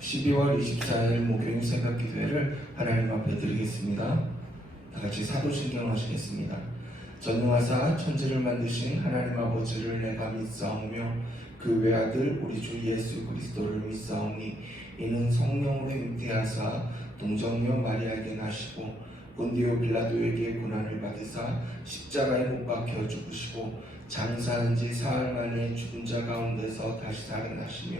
12월 24일 목요일 새벽 기도회를 하나님 앞에 드리겠습니다. 다같이 사도신경 하시겠습니다. 전능하사 천지를 만드신 하나님 아버지를 내가 믿사오며 그 외아들 우리 주 예수 그리스도를 믿사오니 이는 성령으로 잉태하사 동정녀 마리아에게 나시고 본디오 빌라도에게 고난을 받으사 십자가에 못 박혀 죽으시고 장사한 지 사흘 만에 죽은 자 가운데서 다시 살아나시며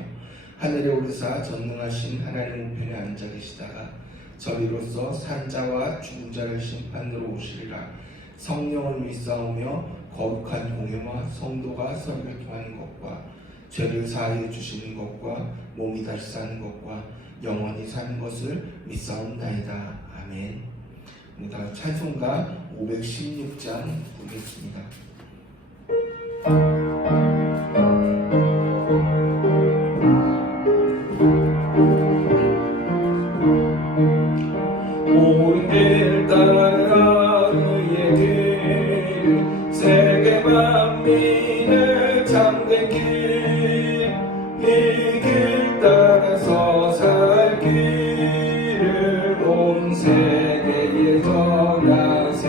하늘에 오르사 전능하신 하나님 우편에 앉아 계시다가 저리로서 산자와 죽은 자를 심판으로 오시리라. 성령을 믿사오며 거룩한 공회와 성도가 설교를 통하는 것과 죄를 사하여 주시는 것과 몸이 다시 사는 것과 영원히 사는 것을 믿사옵나이다. 아멘. 오늘 찬송가 516장 보겠습니다. 옳은 길 따라 의의 길 세계 만민의 참된 길 이 길 따라서 살 길을 온 세계에 전하세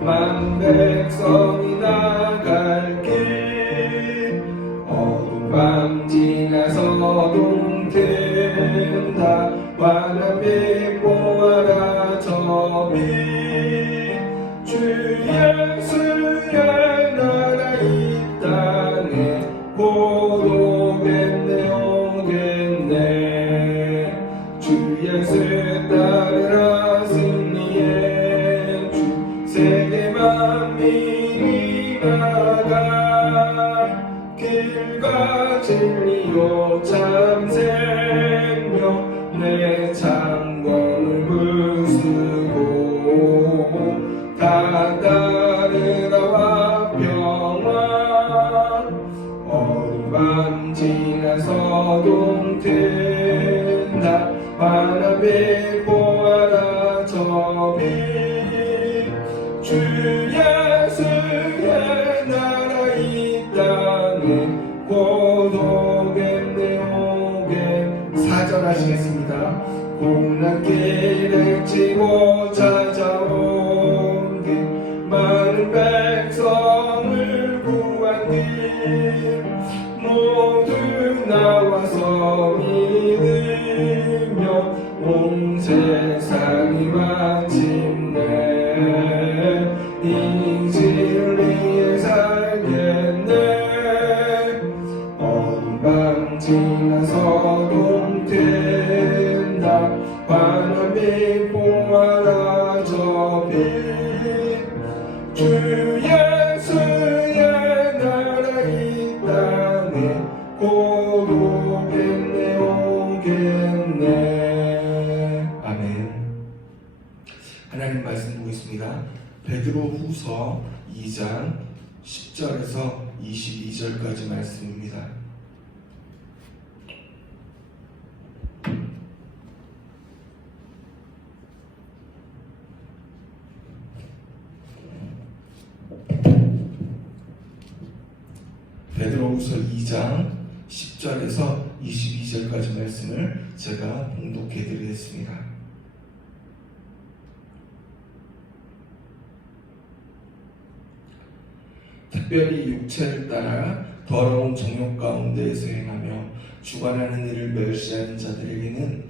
만 백성이 나갈 길 어두운 밤 지나서 동된다 환합에 보아라 저비 주 예수의 나라 이 땅에 곧 오겠네 오겠네 주 예수 따르라 승리의 주 세계 만민이 나가 길과 진리요 참 생명 내 창공을 부수고 다 따르라와 평화 어두운 밤 지나서 동된다 환합에 보아라 저비 주 예수의 나라 이 땅에 곧 오겠네 오겠네. 4절 하시겠습니다. 고난길을 치고 찾아온 길 많은 백성을 구한 길 모두 나와서 믿으며 온 세상이 마침내 이 진리에 살겠네 어두운 밤 지나서 동된다 환합에 보아라 저빛 주 예수의 나라 이 땅에 곧 오겠네 오겠네. 아멘. 하나님 말씀 보겠습니다. 베드로후서 2장 10절에서 22절까지 말씀입니다. 베드로후서 2장 10절에서 22절까지 말씀을 제가 봉독해 드리겠습니다. 특별히 육체를 따라 더러운 정욕 가운데에서 행하며 주관하는 일을 멸시하는 자들에게는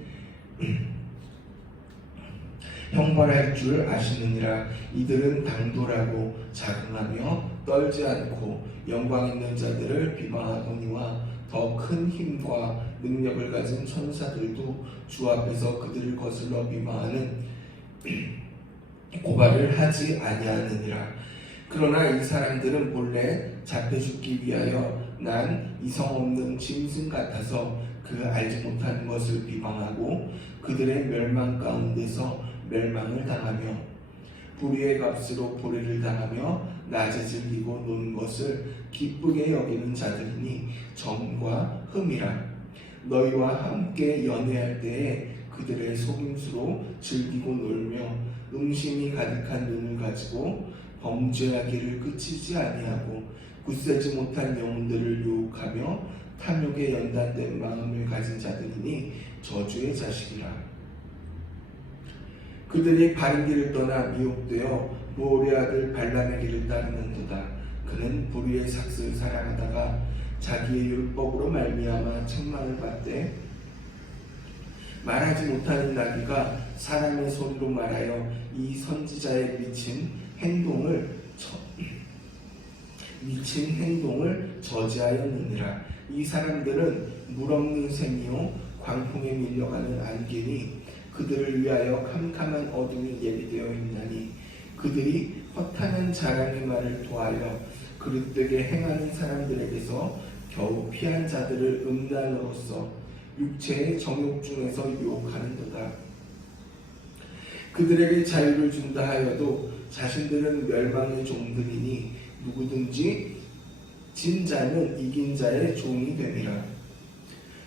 형벌할 줄 아시느니라. 이들은 당돌하고 자긍하며 떨지 않고 영광 있는 자들을 비방하거니와 더 큰 힘과 능력을 가진 천사들도 주 앞에서 그들을 거슬러 비방하는 고발을 하지 아니하느니라. 그러나 이 사람들은 본래 잡혀 죽기 위하여 난 이성 없는 짐승 같아서 그 알지 못하는 것을 비방하고 그들의 멸망 가운데서 멸망을 당하며 불의의 값으로 불의를 당하며 낮에 즐기고 노는 것을 기쁘게 여기는 자들이니 점과 흠이라. 너희와 함께 연애할 때에 그들의 속임수로 즐기고 놀며 음심이 가득한 눈을 가지고 범죄하기를 그치지 아니하고 굳세지 못한 영혼들을 유혹하며 탐욕에 연단된 마음을 가진 자들이니 저주의 자식이라. 그들이 바른 길을 떠나 미혹되어 무올의 아들 발람의 길을 따르는도다. 그는 불의의 삭슬을 사랑하다가 자기의 율법으로 말미암아 천만을 받되 말하지 못하는 나귀가 사람의 소리로 말하여 이 선지자의 미친 행동을 저지하였느니라. 이 사람들은 물없는 샘이요 광풍에 밀려가는 안개니 그들을 위하여 캄캄한 어둠이 예비되어 있나니 그들이 허탄한 자랑의 말을 도하여 그릇되게 행하는 사람들에게서 겨우 피한 자들을 음란으로써 육체의 정욕 중에서 유혹하는도다. 그들에게 자유를 준다 하여도 자신들은 멸망의 종들이니 누구든지 진 자는 이긴 자의 종이 됨이라.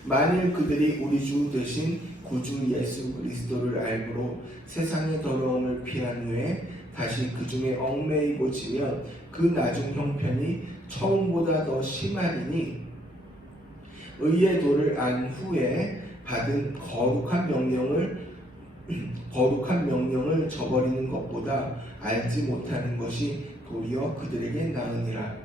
만일 그들이 우리 주 되신 구주 예수 그리스도를 알므로 세상의 더러움을 피한 후에 다시 그 중에 얽매이고 지면 그 나중 형편이 처음보다 더 심하리니 의의 도를 안 후에 받은 거룩한 명령을 저버리는 것보다 알지 못하는 것이 도리어 그들에게 나으니라.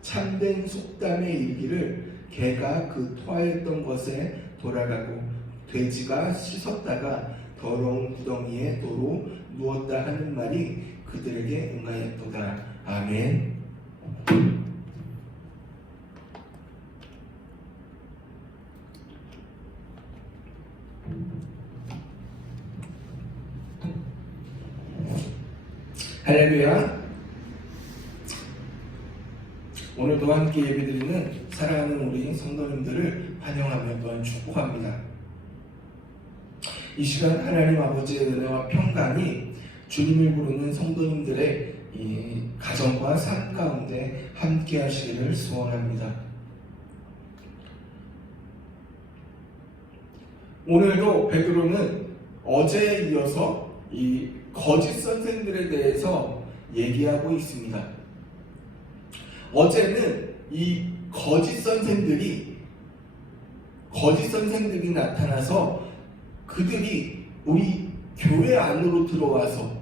참된 속담에 이르기를 개가 그 토하였던 것에 돌아가고 돼지가 씻었다가 더러운 구덩이에 도로 누웠다 하는 말이 그들에게 응하였도다. 아멘. 할렐루야. 오늘도 함께 예배드리는 사랑하는 우리 성도님들을 환영하며 또한 축복합니다. 이 시간 하나님 아버지의 은혜와 평강이 주님을 부르는 성도님들의 이 가정과 삶 가운데 함께 하시기를 소원합니다. 오늘도 베드로는 어제에 이어서 이 거짓 선생들에 대해서 얘기하고 있습니다. 어제는 이 거짓 선생들이 나타나서 그들이 우리 교회 안으로 들어와서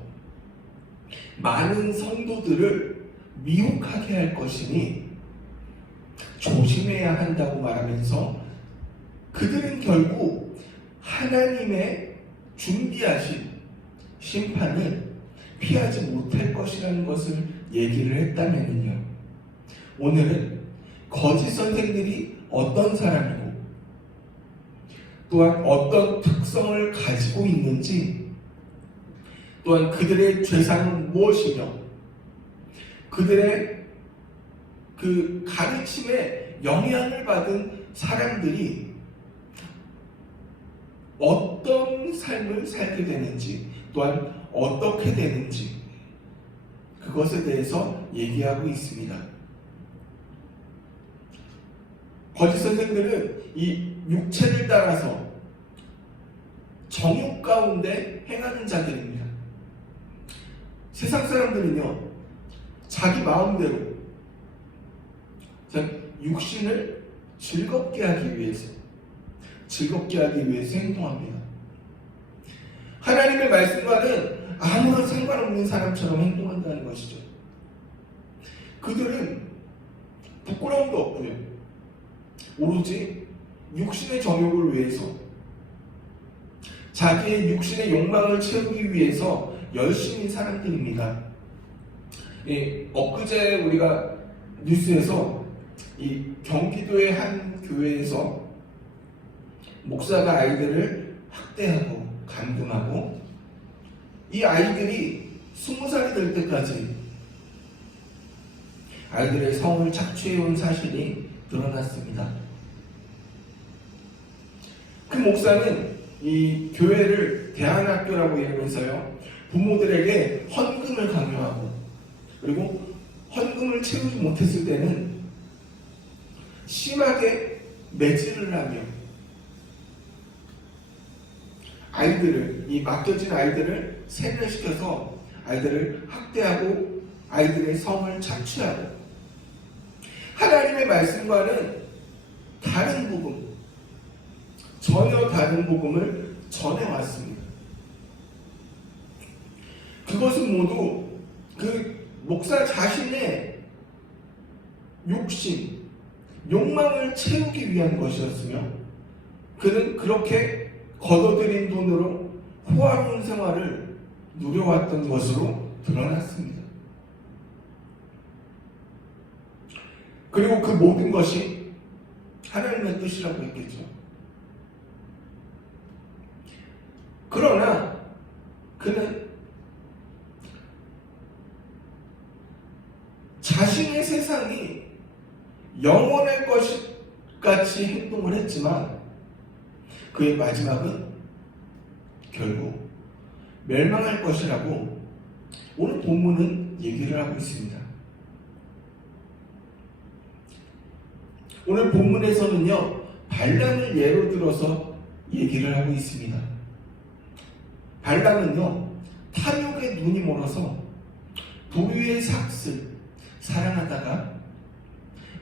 많은 성도들을 미혹하게 할 것이니 조심해야 한다고 말하면서 그들은 결국 하나님의 준비하신 심판을 피하지 못할 것이라는 것을 얘기를 했다면요. 오늘은 거짓 선생들이 어떤 사람이고 또한 어떤 특성을 가지고 있는지, 또한 그들의 죄상은 무엇이며 그들의 그 가르침에 영향을 받은 사람들이 어떤 삶을 살게 되는지, 또한 어떻게 되는지 그것에 대해서 얘기하고 있습니다. 거짓 선생들은 이 육체를 따라서 정욕 가운데 행하는 자들입니다. 세상 사람들은요, 자기 마음대로 육신을 즐겁게 하기 위해서 행동합니다. 하나님의 말씀과는 아무런 상관없는 사람처럼 행동한다는 것이죠. 그들은 부끄러움도 없고요, 오로지 육신의 정욕을 위해서, 자기의 육신의 욕망을 채우기 위해서 열심히 사람들입니다. 엊그제 우리가 뉴스에서 이 경기도의 한 교회에서 목사가 아이들을 학대하고 감금하고 이 아이들이 20살이 될 때까지 아이들의 성을 착취해온 사실이 드러났습니다. 그 목사는 이 교회를 대안학교라고 이러면서요, 부모들에게 헌금을 강요하고, 그리고 헌금을 채우지 못했을 때는 심하게 매질을 하며 이 맡겨진 아이들을 세뇌시켜서 아이들을 학대하고 아이들의 성을 착취하고, 하나님의 말씀과는 다른 복음, 전혀 다른 복음을 전해왔습니다. 그것은 모두 그 목사 자신의 욕심, 욕망을 채우기 위한 것이었으며, 그는 그렇게 거둬들인 돈으로 호화로운 생활을 누려왔던 것으로 드러났습니다. 그리고 그 모든 것이 하나님의 뜻이라고 했겠죠. 그러나 그는 자신의 세상이 영원할 것 같이 행동을 했지만 그의 마지막은 결국 멸망할 것이라고 오늘 본문은 얘기를 하고 있습니다. 오늘 본문에서는요, 발람을 예로 들어서 얘기를 하고 있습니다. 발람은요, 탐욕에 눈이 멀어서 부류의 삭슬 사랑하다가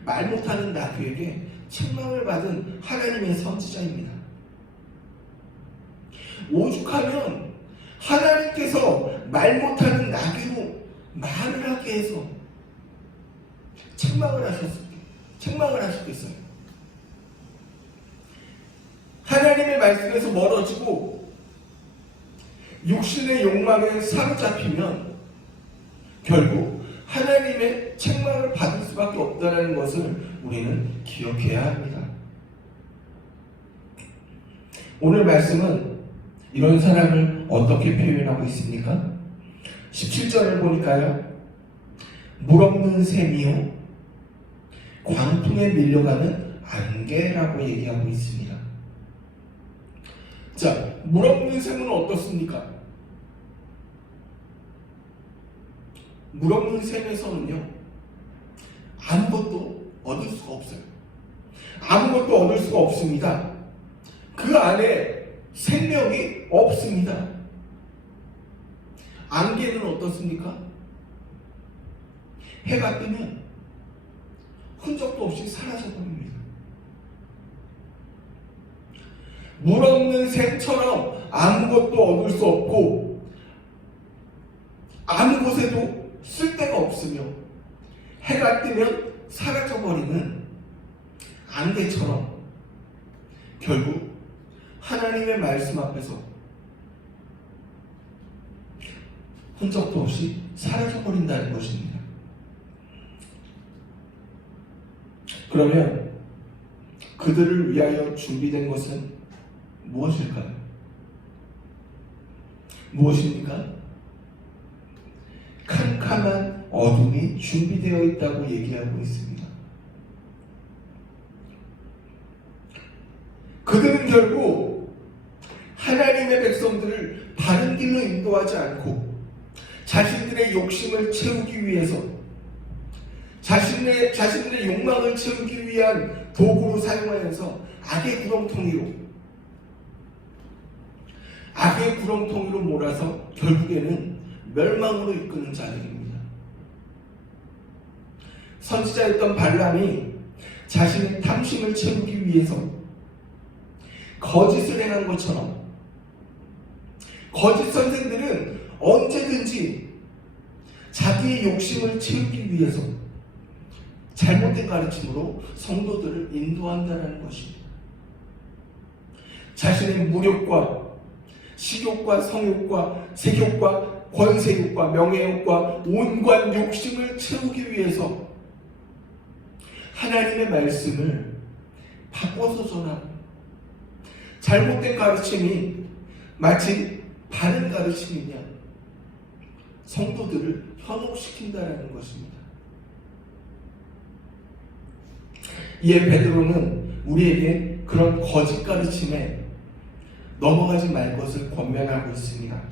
말 못하는 나귀에게 책망을 받은 하나님의 선지자입니다. 오죽하면 하나님께서 말 못하는 나귀로 말을 하게 해서 책망을 하셨겠어요. 하나님의 말씀에서 멀어지고 육신의 욕망에 사로잡히면 결국 하나님의 책망을 받을 수밖에 없다는 것을 우리는 기억해야 합니다. 오늘 말씀은 이런 사람을 어떻게 표현하고 있습니까? 17절을 보니까요, 물 없는 샘이요 광풍에 밀려가는 안개라고 얘기하고 있습니다. 자, 물 없는 샘은 어떻습니까? 물 없는 샘에서는요, 아무것도 얻을 수가 없어요. 아무것도 얻을 수가 없습니다. 그 안에 생명이 없습니다. 안개는 어떻습니까? 해가 뜨면 흔적도 없이 사라져버립니다. 물 없는 샘처럼 아무것도 얻을 수 없고 아무 곳에도 쓸데가 없으며 해가 뜨면 사라져버리는 안개처럼 결국 하나님의 말씀 앞에서 흔적도 없이 사라져버린다는 것입니다. 그러면 그들을 위하여 준비된 것은 무엇일까요? 무엇입니까? 캄캄한 어둠이 준비되어 있다고 얘기하고 있습니다. 그들은 결국 하나님의 백성들을 바른 길로 인도하지 않고 자신들의 욕심을 채우기 위해서 자신들의 욕망을 채우기 위한 도구로 사용하면서 악의 구렁텅이로 몰아서 결국에는 멸망으로 이끄는 자들입니다. 선지자였던 발람이 자신의 탐심을 채우기 위해서 거짓을 행한 것처럼 거짓 선생들은 언제든지 자기의 욕심을 채우기 위해서 잘못된 가르침으로 성도들을 인도한다는 것입니다. 자신의 물욕과 식욕과 성욕과 색욕과 권세욕과 명예욕과 온갖 욕심을 채우기 위해서 하나님의 말씀을 바꿔서 전하고 잘못된 가르침이 마치 바른 가르침이냐 성도들을 현혹시킨다는 것입니다. 이에 베드로는 우리에게 그런 거짓 가르침에 넘어가지 말 것을 권면하고 있습니다.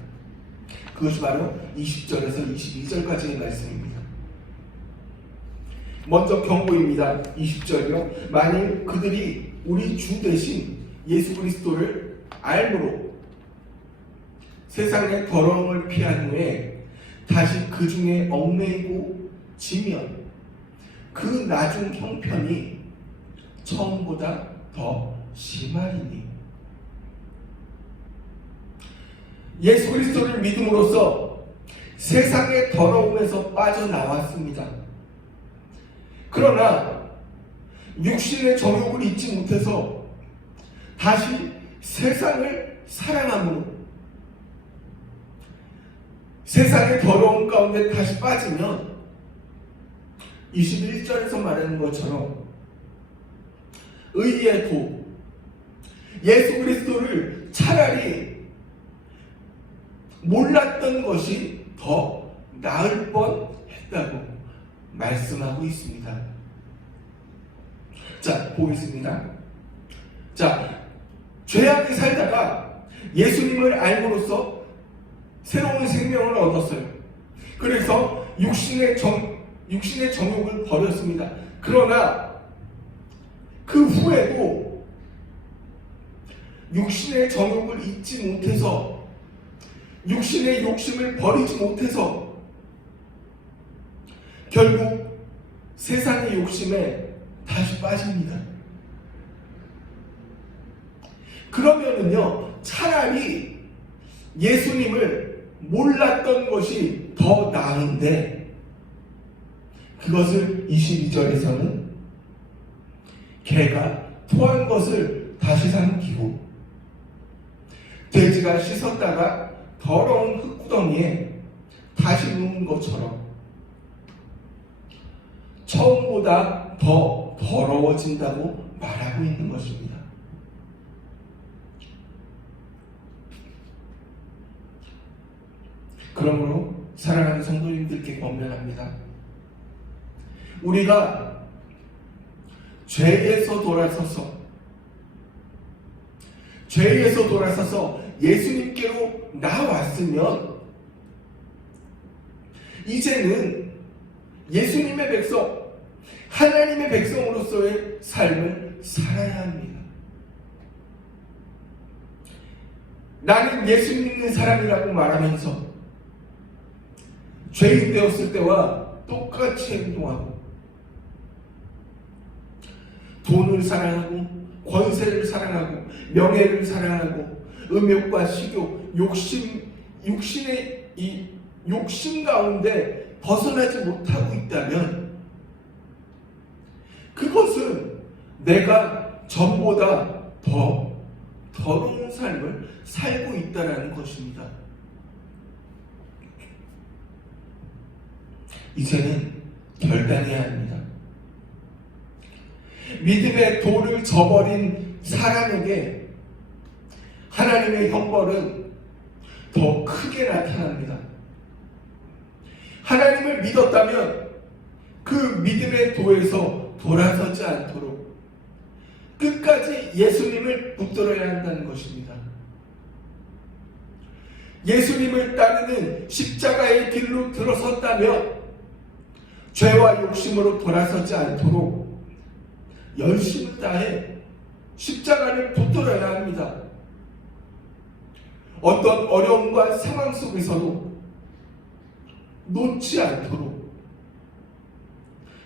그것이 바로 20절에서 22절까지의 말씀입니다. 먼저 경고입니다. 20절이요. 만일 그들이 우리 주 대신 예수 그리스도를 알므로 세상의 더러움을 피한 후에 다시 그 중에 얽매이고 지면 그 나중 형편이 처음보다 더 심하리니. 예수 그리스도를 믿음으로써 세상의 더러움에서 빠져나왔습니다. 그러나 육신의 정욕을 잊지 못해서 다시 세상을 사랑함으로 세상의 더러움 가운데 다시 빠지면 21절에서 말하는 것처럼 의의 도, 예수 그리스도를 차라리 몰랐던 것이 더 나을 뻔했다고 말씀하고 있습니다. 자, 보겠습니다. 자, 죄악에 살다가 예수님을 알므로써 새로운 생명을 얻었어요. 그래서 육신의 정욕을 버렸습니다. 그러나 그 후에도 육신의 정욕을 잊지 못해서, 육신의 욕심을 버리지 못해서 결국 세상의 욕심에 다시 빠집니다. 그러면은요, 차라리 예수님을 몰랐던 것이 더 나은데, 그것을 22절에서는 개가 토한 것을 다시 삼키고 돼지가 씻었다가 더러운 흙구덩이에 다시 누운 것처럼 처음보다 더 더러워진다고 말하고 있는 것입니다. 그러므로 사랑하는 성도님들께 권면합니다. 우리가 죄에서 돌아서서 예수님께로 나왔으면 이제는 예수님의 백성, 하나님의 백성으로서의 삶을 살아야 합니다. 나는 예수 믿는 사람이라고 말하면서 죄인 되었을 때와 똑같이 행동하고 돈을 사랑하고 권세를 사랑하고 명예를 사랑하고 음욕과 식욕, 육신의 이 욕심 가운데 벗어나지 못하고 있다면 그것은 내가 전보다 더 더러운 삶을 살고 있다는 것입니다. 이제는 결단해야 합니다. 믿음의 도를 저버린 사람에게 하나님의 형벌은 더 크게 나타납니다. 하나님을 믿었다면 그 믿음의 도에서 돌아서지 않도록 끝까지 예수님을 붙들어야 한다는 것입니다. 예수님을 따르는 십자가의 길로 들어섰다면 죄와 욕심으로 돌아서지 않도록 열심을 다해 십자가를 붙들어야 합니다. 어떤 어려움과 상황 속에서도 놓지 않도록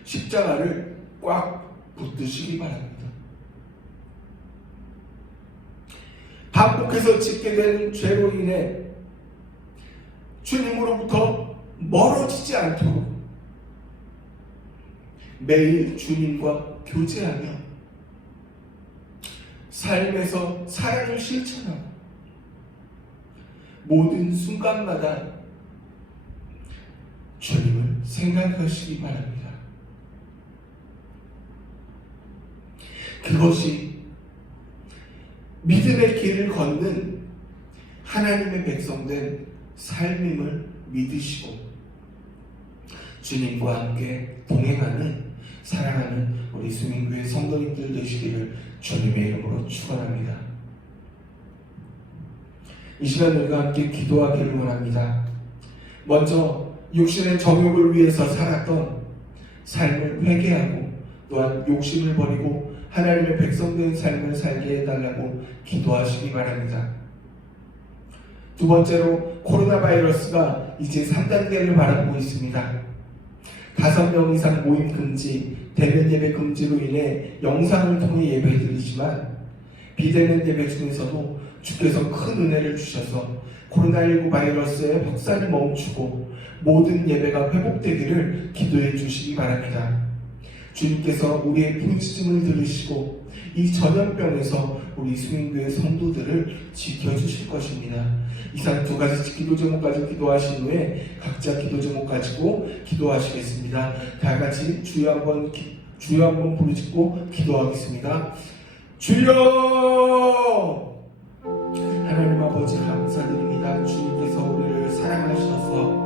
십자가를 꽉 붙드시기 바랍니다. 반복해서 짓게 되는 죄로 인해 주님으로부터 멀어지지 않도록 매일 주님과 교제하며 삶에서 사랑을 실천하고 모든 순간마다 주님을 생각하시기 바랍니다. 그것이 믿음의 길을 걷는 하나님의 백성된 삶임을 믿으시고 주님과 함께 동행하는 사랑하는 우리 수민교회 성도님들 되시기를 주님의 이름으로 축원합니다. 이 시간 우리가 함께 기도하기를 원합니다. 먼저 육신의 정욕을 위해서 살았던 삶을 회개하고 또한 욕심을 버리고 하나님의 백성된 삶을 살게 해달라고 기도하시기 바랍니다. 두 번째로 코로나 바이러스가 이제 3단계를 바라보고 있습니다. 5명 이상 모임 금지, 대면 예배 금지로 인해 영상을 통해 예배드리지만 비대면 예배 중에서도 주께서 큰 은혜를 주셔서 코로나19 바이러스의 확산이 멈추고 모든 예배가 회복되기를 기도해 주시기 바랍니다. 주님께서 우리의 부르짖음을 들으시고 이 전염병에서 우리 수민교회 성도들을 지켜주실 것입니다. 이상 2가지 기도 제목 가지고 기도하신 후에 각자 기도 제목 가지고 기도하시겠습니다. 다 같이 주여 한번 부르짖고 기도하겠습니다. 주여! 하나님 아버지 감사드립니다. 주님께서 우리를 사랑하셔서